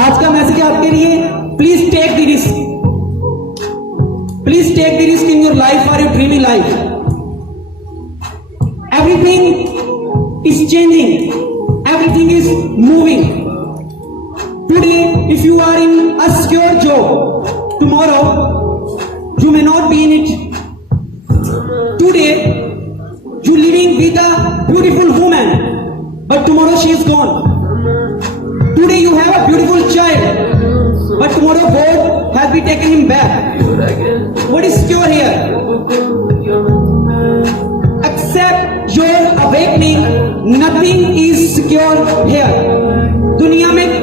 आज का मैसेज है आपके लिए, please take the risk, please take the risk in your life और your dreamy life. Everything is changing, everything is moving. Today, if you are in a secure job, tomorrow you may not be in it. Today, you living with a beautiful woman, but tomorrow she is gone. Today you have a beautiful child, but tomorrow God has been taken him back. What is secure here? Except your awakening, nothing is secure here. दुनिया में